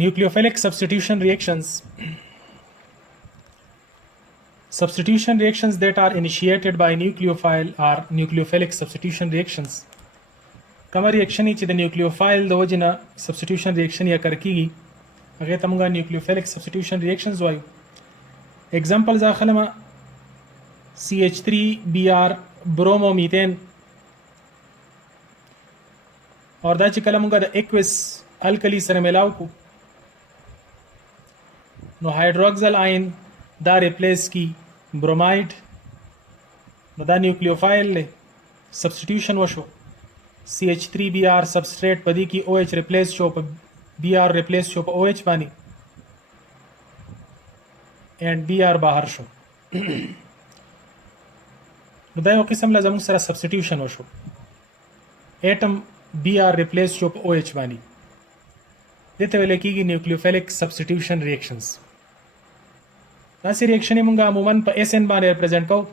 Nucleophilic substitution reactions. Substitution reactions that are initiated by nucleophile are nucleophilic substitution reactions. کومه ریاکشن چې د نیوکلیوفایل د وجې نه سبسټیټیوشن ریاکشن یا کار کیږي هغه ته موږ نیوکلیوفیلیک سبسټیټیوشن ریاکشنز وایو. اگزامپلز اخلم CH3Br برومومیثین اور دا چې کله موږ د ایکوس الکلی سره ملاو کو نو هایدروکسل آین دا ریپلیس کی بروماید نو دا نیوکلیوفایل له سبسټیټیوشن وشو. CH3Br سبستریټ پدې کې OH ریپلیس شو په Br ریپلیس شو په OH باندې and Br بهر شو. نو دا یو قسم له زموږ سره سبسټیټیوشن وشو. اټم Br ریپلیس شو په OH باندې. دته ویل کېږي نیوکلیوفیلیک سبسټیټیوشن ریاکشنز. دا سری ریاکشن موږ عموما په SN باندې ریپرزینټ کوو.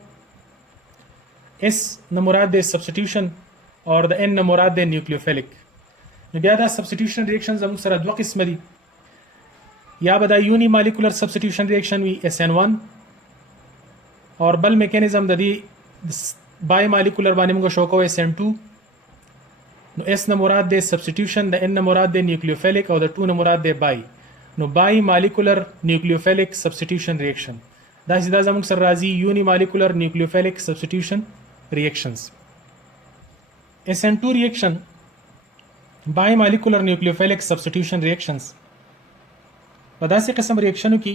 S نه مراد د سبسټیټیوشن اور د N نه مراد د نیوکلیوفیلیک. نو بیا دا سبسټیټیوشن ریاکشن زموږ سره دوه قسم دي. یا به دا یونی مالیکولر سبسټیټیوشن ریاکشن وي SN1 اور بل میکانیزم د دې بای مالیکولر باندې موږ شو کوو SN2. نو S نه مراد د سبسټیټیوشن د N نه مراد د نیوکلیوفیلیک او د 2 نه مراد د بای. نو بای مالیکولر نیوکلیوفیلیک سبسټیټیوشن ریاکشن دا چې دا زموږ سره راځي یونی مالیکولر نیوکلیوفیلیک سبسټیټیوشن ریاکشنز. SN2 reaction bimolecular nucleophilic substitution reactions. په داسې قسم ریاکشنو کې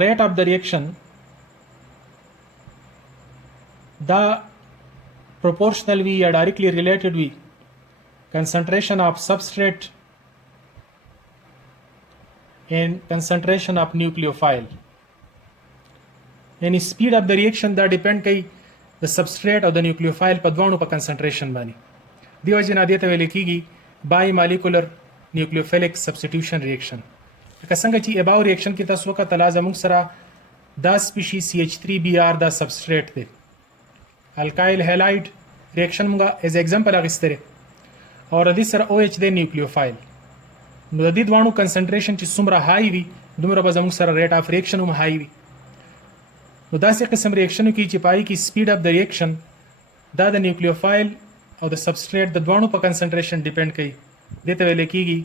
rate of the reaction دا proportional وي یا directly related وي concentration of substrate and concentration of nucleophile. یعنی speed of the reaction دا depend کوي د سبستریټ او د نیوکلیوفایل په دوانو په کنسنټریشن باندې. دیو جنا دې ته ویل کېږي بای مالیکولر نیوکلیوفیلیک سبسټیټیوشن ریاکشن. لکه څنګه چې اباو ریاکشن کې تاسو وکړه لازم سره دا سپیشي CH3Br دا سبستریټ دی. الکایل هالایډ ریاکشن موږ ایز ایگزامپل اغستره اور د دې سره OH د نیوکلیوفایل. نو د دې دوانو کنسنټریشن چې څومره هاي وي دومره به زموږ سره ریټ اف ریاکشن هم هاي وي. نو داسې قسم ریاکشنو کې چې پای کې سپیډ اف د ریاکشن دا د نیوکلیوفایل او د سبستریټ د دوانو په کنسنټریشن ډیپند کوي. دته ویل کېږي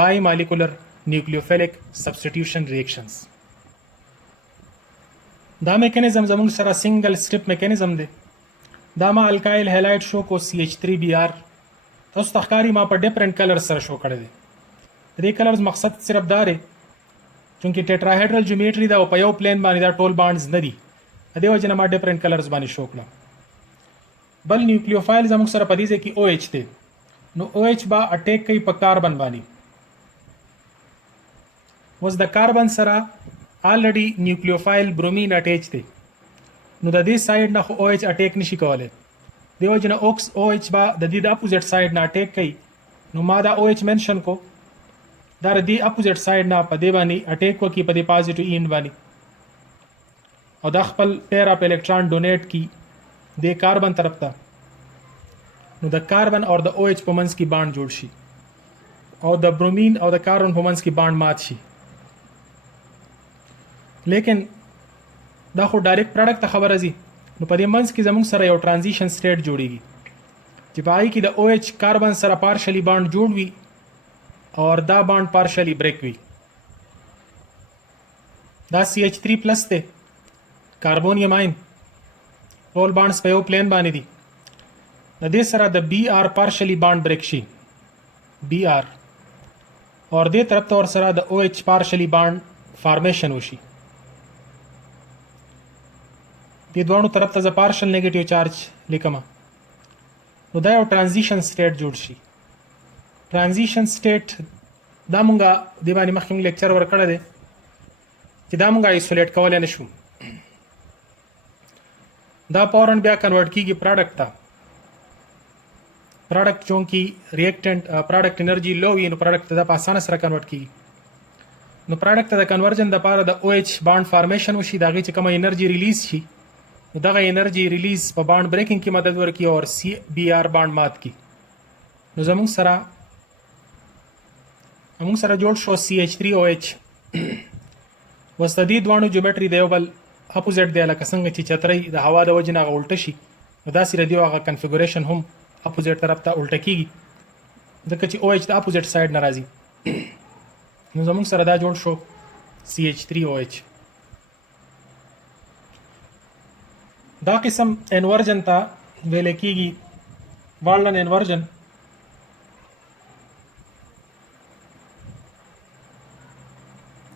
بای مالیکولر نیوکلیوفیلیک سبسټیټیوشن ریاکشنز. دا میکانیزم زموږ سره سنگل سټپ میکانیزم دی. دا ما الکایل هالایډ شو کو CH3Br تاسو تخکاری ما په ډیفرنٹ کلر سره شو کړی دی. دې کلرز مقصد صرف دا دی چونکه ټیټراهیډرل جیومټری دا په یو پلین باندې دا ټول بانډز نه دي. د دې وجه نه ما ډیفرنٹ کلرز باندې شو کړم. بل نیوکلیوفایل زموږ سره په دې ځای کې OH دی. نو OH با اٹیک کوي په کاربن باندې. اوس د کاربن سره الریډي نیوکلیوفایل برومین اٹیچ دی. نو د دې سایډ نه خو OH اٹیک نشي کولای. د وجه نه OH با د دې د اپوزیټ سایډ نه اٹیک کوي. نو ما دا OH منشن کو دا د اپوزیټ سایډ نه په دې باندې اٹیک وکي په دې پازیټیو اینډ باندې او د خپل پیر اپ الکترون ډونیټ کی د کاربن طرف ته. نو د کاربن او د OH په منځ کې بانډ جوړ شي او د برومین او د کاربن په منځ کې بانډ مات شي. لیکن دا خو ډایرکټ پروډکټ ته خبره زی. نو په دې منځ کې زموږ سره یو ترانزیشن سټیټ جوړیږي چې پای کې د OH کاربن سره پارشلی بانډ جوړ وي اور دا بانډ پارشلی بریک وي. دا CH3+ ته کاربونیم آین ټول بانډز په یو پلین باندې دي. د دې سره د Br پارشلی بانډ بریک شي Br اور دې طرف ته ور سره د OH پارشلی بانډ فارمیشن وشي. دې دوانو طرف ته ز پارشل نیگیټیو چارج لیکم. نو دا یو ترانزیشن سټیټ جوړ شي. ترانزیشن سټیټ دا مونږه د باندې مخکې لیکچر ورکړی دی چې دا مونږه ایسولیټ کولای نشو. دا فورن بیا کنورټ کیږي پروډکټ ته. پروډکټ چونکی ریاکټنټ پروډکټ انرژي لو وي نو پروډکټ ته په اسانه سره کنورټ کیږي. نو پروډکټ ته د کنورژن د لپاره د OH بانډ فارمیشن وشي. دا غي چې کومه انرژي ریلیز شي نو دغه انرژي ریلیز په بانډ بریکینګ کې مدد ورکړي او Br بانډ مات کړي. نو زموږ سره موږ سره جوړ شو CH3OH. وس د دې دوانو جیومټري د یو بل اپوزیټ دی، لکه څنګه چې چترۍ د هوا د وجې نه هغه الټه شي، نو داسې د دې هغه کنفیګوریشن هم اپوزیټ طرف ته الټه کېږي ځکه چې OH د اپوزیټ سایډ نه راځي. نو زموږ سره دا جوړ شو CH3OH. دا قسم انورجن ته ویل کېږي والډن انورجن.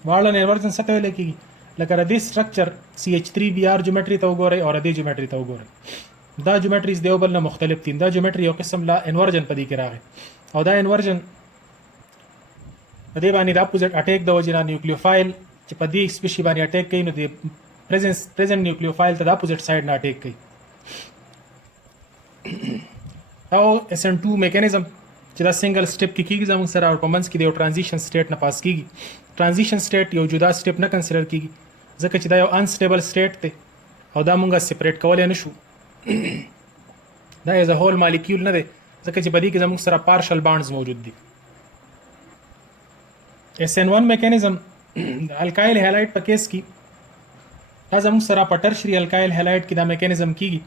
والډن انورجن څه ته ویل کېږي؟ لکه د دې سټرکچر CH3Br جیومټري ته وګورئ او د دې جیومټري ته وګورئ. دا جیومټریز د یو بل نه مختلف دي. دا جیومټري یو قسم لا انورجن په دې کې راغی او دا انورجن په دې باندې د اپوزیټ اټیک د وجې نه نیوکلیوفایل چې په دې سپیشي باندې اټیک کوي نو د پریزنت نیوکلیوفایل ته د اپوزیټ سایډ نه اټیک کوي. او SN2 میکانیزم چې دا سنگل سټپ کې کېږي زموږ سره او په منځ کې د یو ټرانزیشن سټیټ نه پاس کېږي. ټرانزیشن سټیټ یو جدا سټپ نه کنسیډر کېږي ځکه چې دا یو انسټیبل سټیټ دی او دا مونږه سپریټ کولی نه شو. دا ایز ا هول مالیکیول نه دی ځکه چې په دې کې زموږ سره پارشل بانډز موجود دي. SN1 میکانیزم د الکایل هالایډ په کیس کې دا زموږ سره په ټرشري الکایل هالایډ کې دا میکانیزم کېږي.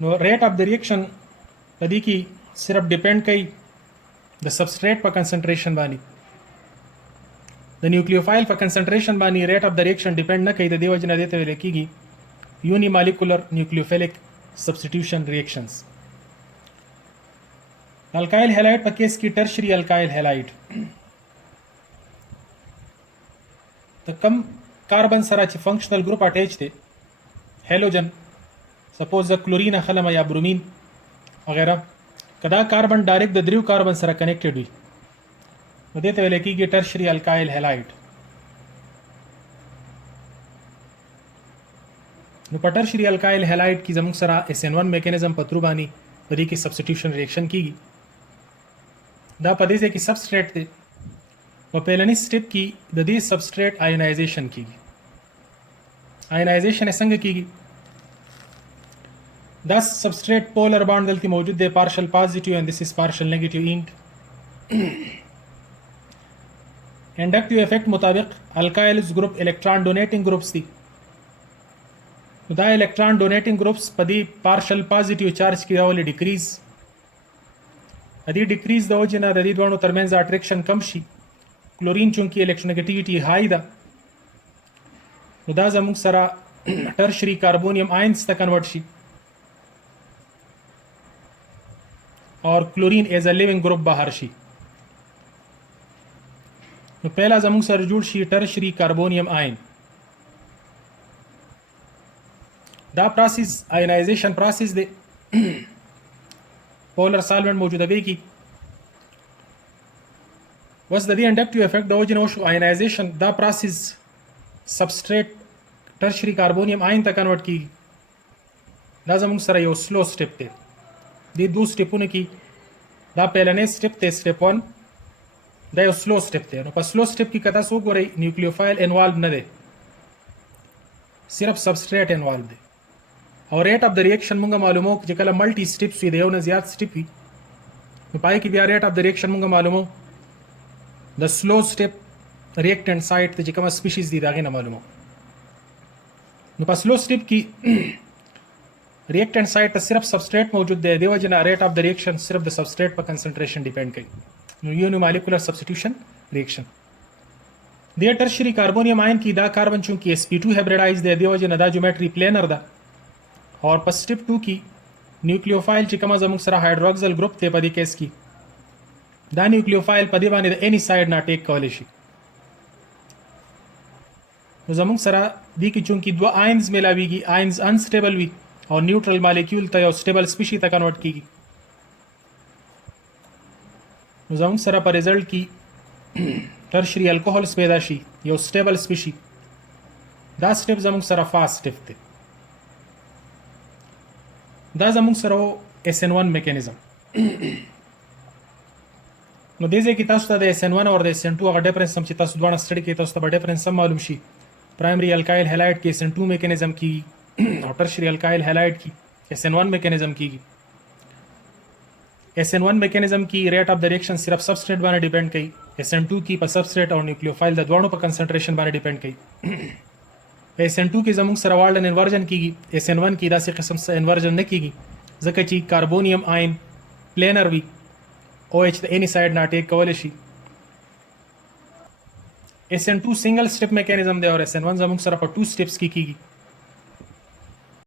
نو ریټ اف د ریاکشن په دې کې صرف ډیپینډ کوي د سبسټریټ په کنسنټریشن باندې. د نیوکلیوفایل په کنسنټریشن باندې ریټ اف د ریاکشن ډیپینډ نه کوي. د دې وجې نه دې ته ویل کېږي یونی مالیکولر نیوکلیوفیلیک سبسټیټیوشن ریاکشنز. الکایل هالایډ په کیس کې ټرشري الکایل هالایډ د کم کاربن سره چې فنکشنل ګروپ اٹیچ دی هالوجن سپوز د کلورین اخلم یا برومین وغیرہ کدا کاربن ډایرکټ د دریو کاربن سره کنیکټډ وي نو دې ته ویل کېږي ټرشري الکایل هالایډ. نو په ټرشري الکایل هالایډ کې زموږ سره SN1 میکانیزم په ترو باندې په دې کې سبسټیټیوشن ریاکشن کېږي. دا په دې ځای کې سبسټریټ دی او په لنی سټپ کې د دې سبسټریټ آینایزیشن کېږي. آینایزیشن څنګه کېږي؟ دا سبسټریټ پولر بانډ دلته موجود دی پارشل پازیټیو اینڈ دس از پارشل نیگیټیو اینڈ. انډکټیو افیکٹ مطابق الکایلز گروپ الکترون ډونیټینګ گروپس دي. دا الکترون ډونیټینګ گروپس په دې پارشل پازیټیو چارج کې راولي ډیکریز. د دې ډیکریز د وجې نه د دې دوه ترمنځ اټریکشن کم شي. کلورین چونکې الکترونیګیټیویټي هاي ده نو دا زموږ سره ټرشري کاربونیم آینز ته کنورټ شي اور کلورین ایز ا لیونگ گروپ بهر شي. نو پہلا زموږ سره جوړ شي ټرشري کاربونیم آین. دا پروسیس آینایزیشن پروسیس دی پولر سالوینټ موجودوي کې وس د دې انډکټیو افیکټ د وجې نه وشو آینایزیشن. دا پروسیس سبسټریټ ټرشري کاربونیم آین ته کنورټ کېږي. دا زموږ سره یو سلو سټپ دی. دې دوه سټپونو کې دا پهلنی سټپ دی سټپ 1 دا یو سلو سټپ دی. نو په سلو سټپ کې که تاسو وګورئ نیوکلیوفایل انوالو نه دی صرف سبسټریټ انوالو دی او ریټ اف د ریاکشن مونږ معلومو چې کله ملټي سټپس وي د یو نه زیات سټپ وي نو پای کې بیا ریټ اف د ریاکشن مونږ معلومو د سلو سټپ ریاکټنټ سایت ته چې کومه سپیشیز دي دا غي نه معلومو. نو په سلو سټپ کې ریاکټنټ سایت ته صرف سبسټریټ موجود دی د وجه نه ریټ اف د ریاکشن صرف د سبسټریټ په کنسنټریشن ډیپینډ کوي. نو یونی مالیکولر سبسټیټیوشن ریاکشن د ټرشري کاربونیم آین کې دا کاربن چونکې sp2 هایبریډایز دی د وجه نه دا جیومټري پلینر ده اور په سټپ 2 کې نیوکلیوفایل چې کومه زموږ سره هایدروکسل گروپ دی په دې کیس کې دا نیوکلیوفایل په دې باندې د اني سایډ نه اٹیک کولی شي. نو زموږ سره دې کې چونکې دوه آینز ملاویږي آینز انسټیبل وي او نیوټرل مالیکول ته یو سټیبل سپیشي ته کنورټ کیږي. نو زموږ سره په ریزلټ کې ټرشري الکوهولز پیدا شي یو سټیبل سپیشي. دا سټپ زموږ سره فاست سټپ دی. دا زموږ سره SN1 میکانیزم. نو دې ځای کې تاسو ته د SN1 او د SN2 هغه ډیفرنس هم چې تاسو دواړه سټډي کې تاسو ته به ډیفرنس هم معلوم شي. پرایمري الکایل هالایډ کې SN2 میکانیزم کې او ټرشري الکایل هالایډ کې SN1 میکانیزم کېږي. SN1 mechanism की rate of the reaction सिर्फ सबस्ट्रेट बारे डिपेंड कई, SN2 की पर सबस्ट्रेट और nucleophile the दोनों पर कंसंट्रेशन बारे डिपेंड कई। SN2 की जमुक सर वाल्डन इन्वर्जन की, SN1 की दासी किस्म से इन्वर्जन न की जका ची कार्बोनियम आयन प्लेनर वी OH द एनी साइड ना टेक कवल शी। SN2 सिंगल स्टेप मैकेनिज्म दे और SN1 जमुक सर पर 2 स्टेप्स की।